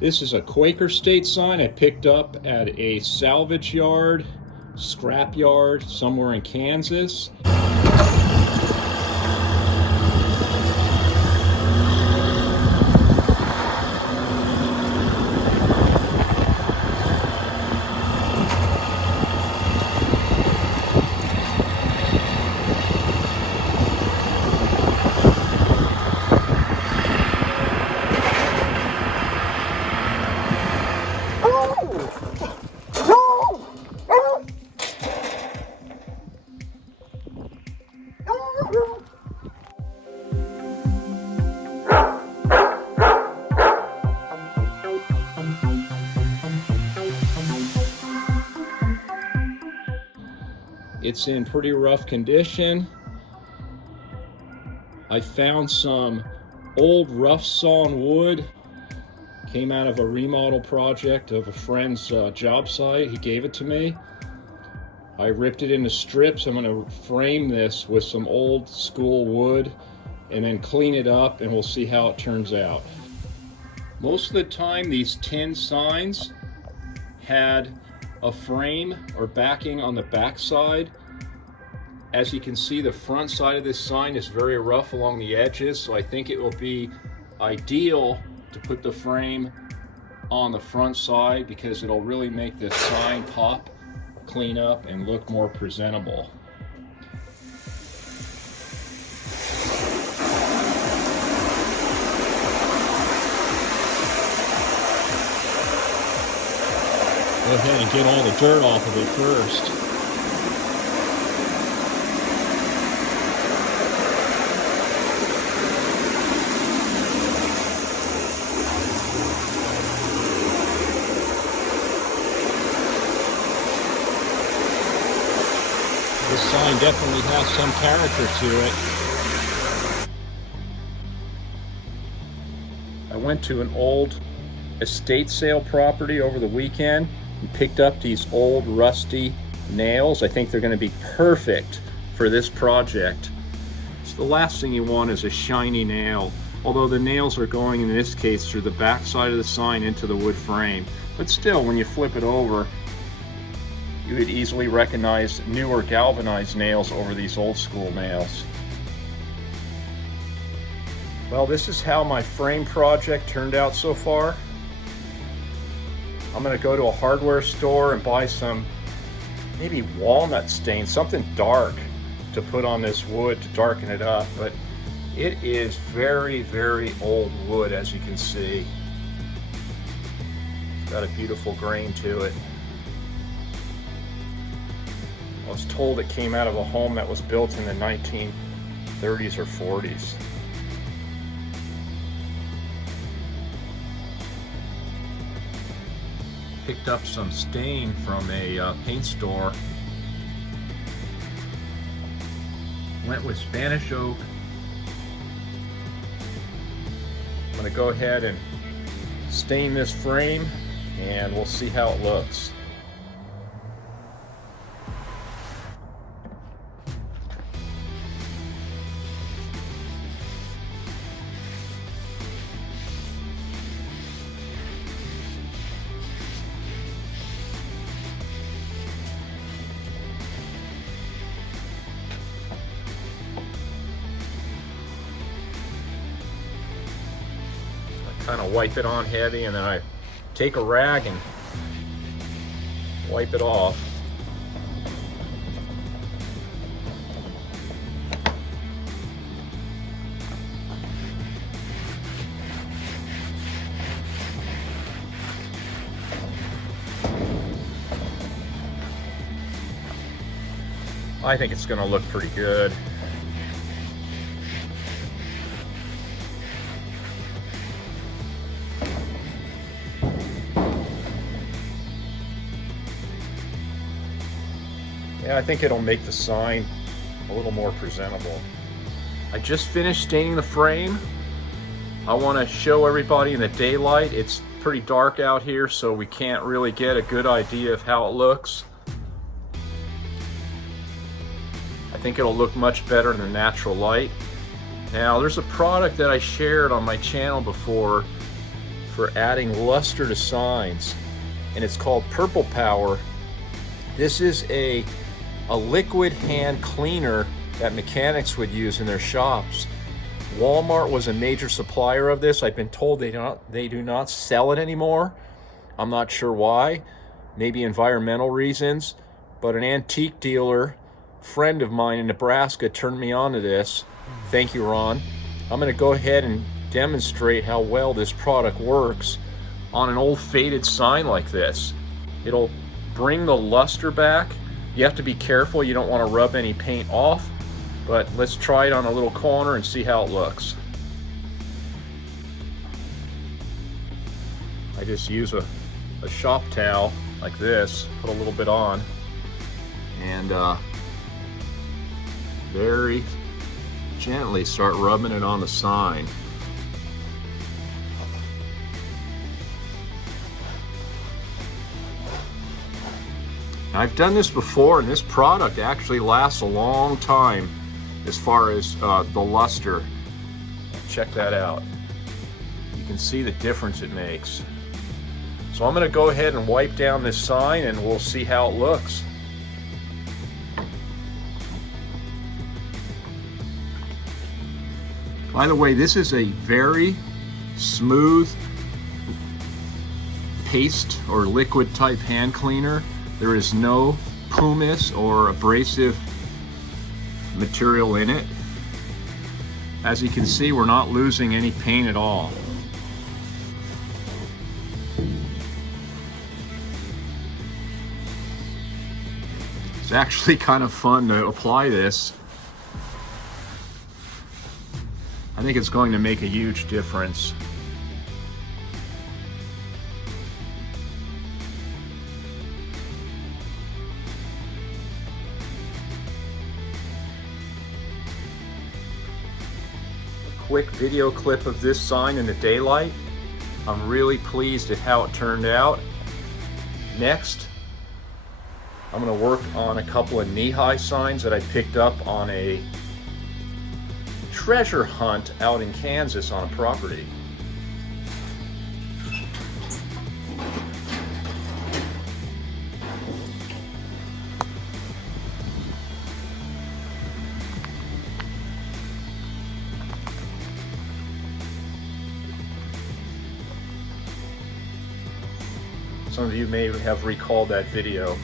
This is a Quaker state sign I picked up at a salvage yard, scrap yard somewhere in Kansas. It's in pretty rough condition. I found some old rough sawn wood. Came out of a remodel project of a friend's job site. He gave it to me. I ripped it into strips. I'm going to frame this with some old school wood and then clean it up, and we'll see how it turns out. Most of the time these tin signs had a frame or backing on the back side. As you can see, the front side of this sign is very rough along the edges, so I think it will be ideal to put the frame on the front side because it'll really make this sign pop, clean up, and look more presentable. Go ahead and get all the dirt off of it first. This sign definitely has some character to it. I went to an old estate sale property over the weekend and picked up these old rusty nails. I think they're going to be perfect for this project. So the last thing you want is a shiny nail, although the nails are going in this case through the back side of the sign into the wood frame. But still, when you flip it over, you would easily recognize newer galvanized nails over these old school nails. Well, this is how my frame project turned out so far. I'm gonna go to a hardware store and buy some maybe walnut stain, something dark to put on this wood to darken it up. But it is very, very old wood, as you can see. It's got a beautiful grain to it. I was told it came out of a home that was built in the 1930s or 40s. Picked up some stain from a paint store. Went with Spanish oak. I'm going to go ahead and stain this frame and we'll see how it looks. Kind of wipe it on heavy, and then I take a rag and wipe it off. I think it's going to look pretty good. Yeah, I think it'll make the sign a little more presentable. I just finished staining the frame. I want to show everybody in the daylight. It's pretty dark out here, so we can't really get a good idea of how it looks. I think it'll look much better in the natural light. Now, there's a product that I shared on my channel before for adding luster to signs, and it's called Purple Power. This is a liquid hand cleaner that mechanics would use in their shops. Walmart was a major supplier of this. I've been told they do not sell it anymore. I'm not sure why, maybe environmental reasons, but an antique dealer friend of mine in Nebraska turned me on to this. Thank you, Ron. I'm going to go ahead and demonstrate how well this product works on an old faded sign like this. It'll bring the luster back. You have to be careful, you don't want to rub any paint off, but let's try it on a little corner and see how it looks. I just use a shop towel like this, put a little bit on, and very gently start rubbing it on the sign. I've done this before, and this product actually lasts a long time as far as the luster. Check that out. You can see the difference it makes. So I'm going to go ahead and wipe down this sign and we'll see how it looks. By the way, this is a very smooth paste or liquid type hand cleaner. There is no pumice or abrasive material in it. As you can see, we're not losing any paint at all. It's actually kind of fun to apply this. I think it's going to make a huge difference. Quick video clip of this sign in the daylight. I'm really pleased at how it turned out. Next, I'm going to work on a couple of knee-high signs that I picked up on a treasure hunt out in Kansas on a property. Some of you may have recalled that video.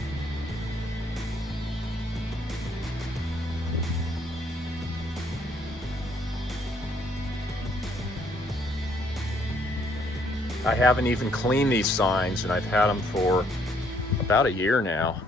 I haven't even cleaned these signs, and I've had them for about a year now.